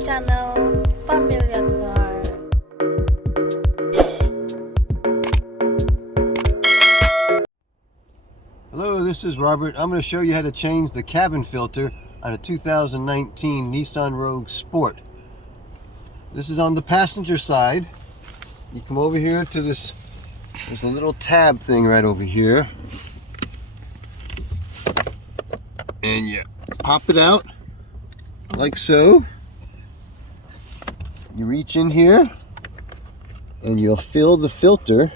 channel Familiar Car. Hello, this is Robert. I'm going to show you how to change the cabin filter on a 2019 Nissan Rogue Sport. This is on the passenger side. You come over here to this, there's a little tab thing right over here. And you pop it out like so. You reach in here and you'll fill the filter,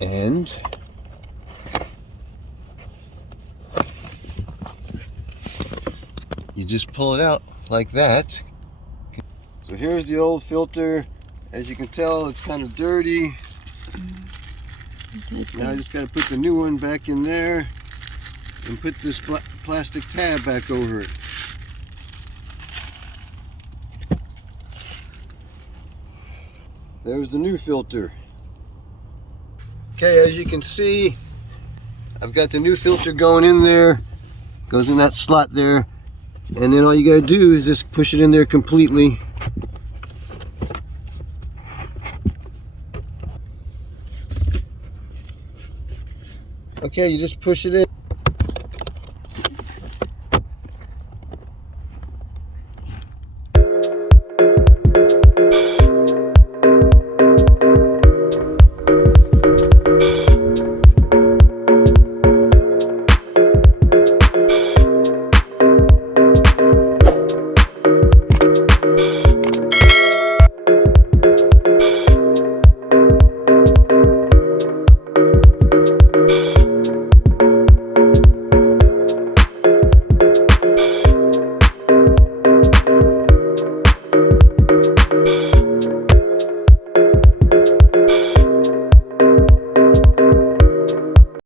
and you just pull it out like that. So here's the old filter. As you can tell, it's kind of dirty. Now I just got to put the new one back in there and put this plastic tab back over it. There's the new filter. Okay, as you can see, I've got the new filter going in there. Goes in that slot there. And then all you gotta do is just push it in there completely. Okay, you just push it in.